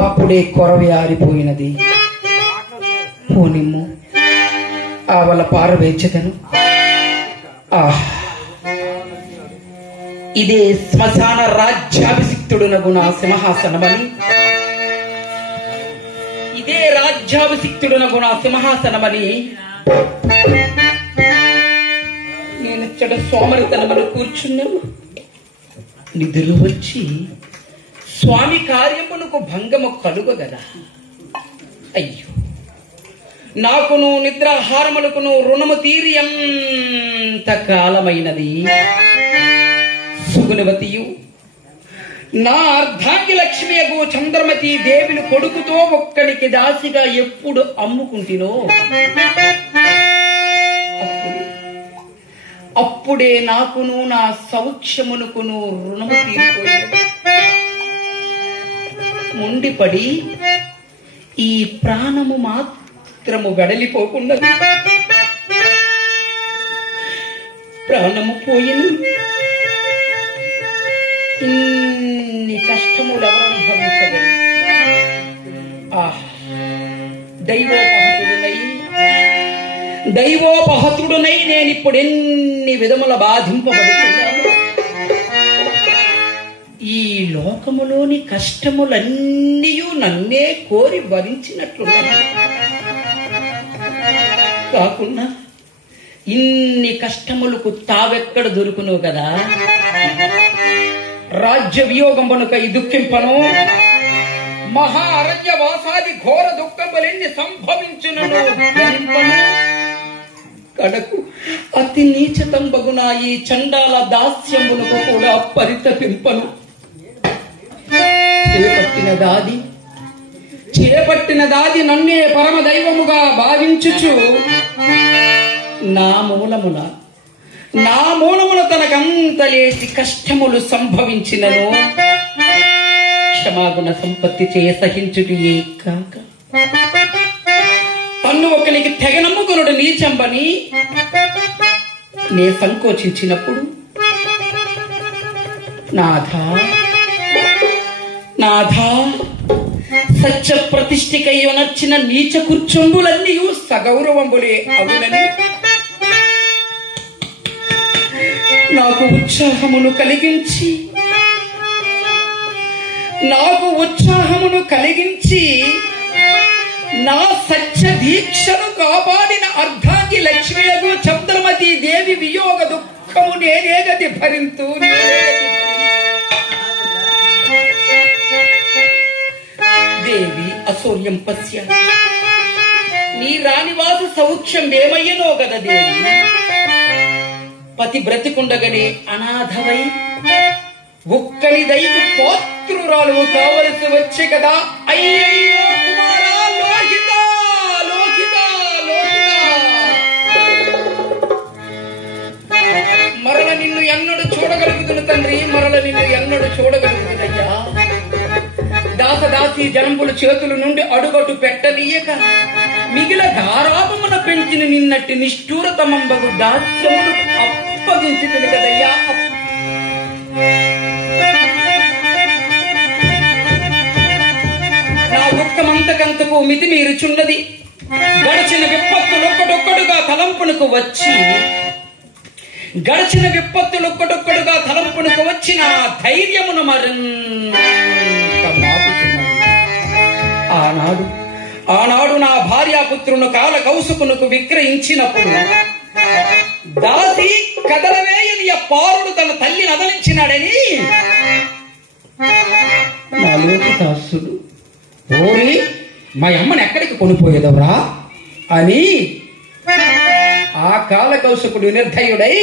అప్పుడే కొరవి ఆరిపోయినది. పోనిమ్ము ఆవల పారవేచదను. ఇదే శ్మశాన రాజ్యాభిషిక్తుడునగు నా సింహాసనమని, ఇదే రాజ్యాభిషిక్తుడునగు నా సింహాసనమని నేనెచ్చట సోమరితనమని కూర్చున్నాను. నిధులు వచ్చి స్వామి కార్యమునకు భంగము కలుగగదా? అయ్యో, నాకును నిద్రాహారములకును రుణము తీరి ఎంత కాలమైనది. సుగుణవతియు నా అర్ధాంగి లక్ష్మియగు చంద్రమతి దేవిని కొడుకుతో ఒక్కడికి దాసిగా ఎప్పుడు అమ్ముకుంటినో అప్పుడే నాకును నా సౌఖ్యమునకును రుణము తీరిపోయింది. ముండిపడి ఈ ప్రాణము మాత్రము వెడలిపోకున్నది. ప్రాణము పోయిన ఇన్ని కష్టములు ఎవరు అనుభవించగలరు? దైవోపహతుడునై నేనిప్పుడు ఎన్ని విధముల బాధింపబడుతున్నాను. ఈ లోకములోని కష్టములన్నీ నన్నే కోరి భరించినట్లున్నాను. కాకుండా ఇన్ని కష్టములకు తావెక్కడ దొరుకును కదా? రాజ్య వియోగమునకై దుఃఖింపను, మహా అరణ్యవాసాది ఘోర దుఃఖములెన్ని సంభవించునను కడకు అతి నీచతంబగున ఈ చండాల దాస్యములకు కూడా పరితపింపను. చిరపట్టిన దాది నన్నే పరమ దైవముగా భావించుచు నా మూలమున తనకంతలేసి కష్టములు సంభవించినను క్షమాగుణ సంపత్తి చేయ సహించుటియే కాక తన్ను ఒకరికి తెగనమ్ముకునుడు నీచంబని నే సంకోచించినప్పుడు నాథా సత్య ప్రతిష్ఠికై నచ్చిన నీచ కుర్చుంబులన్నీ సగౌరవంబులే అగులని నాకు ఉత్సాహమును కలిగించి నా సత్య దీక్షను కాపాడిన అర్ధాంగి లక్ష్మీయగు చంద్రమతి దేవి వియోగ దుఃఖము నేనేగతి భరింతు. దేవి అసూర్యం పశ్య, నీ రాణివాస సౌఖ్యం ఏమయ్యనో గదా దేవి. పతి బ్రతికుండగనే అనాథవై ఒక్కలి దైవ పోత్రురాలు కావలసి వచ్చే కదా. అయ్యయ్యో కుమారా, లోహిత లోహిత లోహిత, మరల నిన్ను ఎన్నడు చూడగలుగుతున్న తండ్రి, మరల నిన్ను ఎన్నడు చూడగలుగుతున్నయ్యా. దాసదాసి జనంబుల చేతుల నుండి అడుగటు పెట్టనీయక మిగిల ధారాపమున పెంచిన నిన్నట్టి నిష్ఠూరతమంబగు దాస్యమును అప్పగించుతుంది కదయ్యా. నా దుఃఖమంతకంతకు మితి మీరుచున్నది. గడిచిన విపత్తులొక్కడొక్కడుగా తలంపునకు వచ్చిన ధైర్యమును మరింత మాపుచున్నది. ఆనాడు నా భార్యాపుత్రును కాలకౌసుకునకు విక్రయించినప్పుడు దాసి కదలవేయని పారుడు తన తల్లిని అదలించినాడని నాలోకి దాసుడు, ఓరి మా అమ్మని ఎక్కడికి కొనిపోయేదవరా అని ఆ కాలకౌశకుడు నిర్దయుడై